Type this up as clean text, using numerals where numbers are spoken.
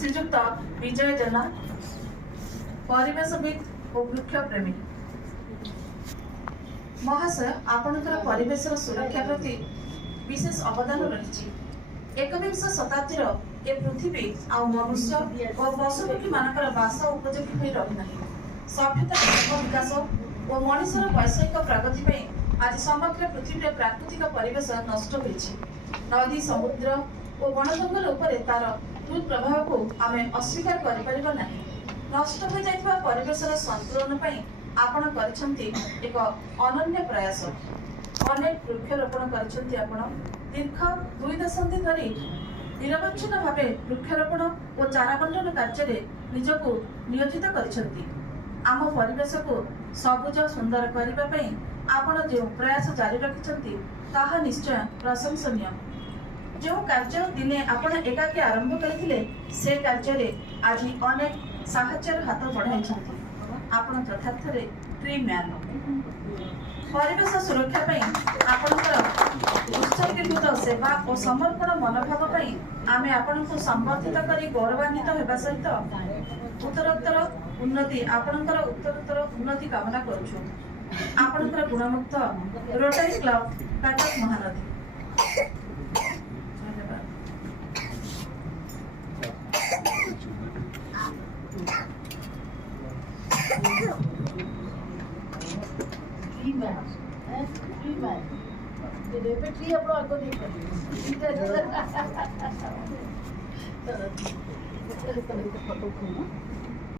श्रीजुक्त विजय जेना परिवेशविद और वृक्ष प्रेमी महाशय आपणकर परिवेशर सुरक्षा प्रति विशेष अवदान रही। एकविंश शताब्दीर ए पृथ्वी आ मनुष्य और पशुपक्षी मानकर बास उपयोगी हो रही। सभ्यता विकास और मनुष्यर वैषयिक प्रगति पर आज समग्र पृथ्वी प्राकृतिक परिवेश नष्ट होइछि। नदी समुद्र और वन जंगल उपर तार दुष्प्रभाव को आमे अस्वीकार करिपारिबा नाही। नष्ट हो जाइतबा परिवेशर संतुलन पई आपण करिसंती एक अनन्य प्रयास। अनेक वृक्षरोपण करिसंती आपण दीर्घ 2 दशंधि धरी निरवच्छिन्न भावे वृक्षरोपण और चारा बंटन कार्य निजको नियोजित करिसंती। आम परिवेश को सबुज सुंदर करने पई आपण जो प्रयास जारी रखिसंती ताहा निश्चय प्रशंसनीय। जो कार्य दिने आपण एकाकी आरंभ करथिले से कार्य रे आज अनेक साहाय्यर हाथ बढ़ाइछंती। आपण यथार्थरे ट्री मैन। परिवेश सुरक्षा पई आपणकर उत्सर्गीकृत सेवा और समर्पण मनोभाव पई आमे आपणको संबर्धित करी गौरवान्वित हेबा सहित उत्तरोत्तर उन्नति आपणकर उत्तरोत्तर उन्नति कामना करूछु। आपणकर गुणमुक्त रोटरी क्लब कटक महानदी। ट्री अपना आगे देख फोटो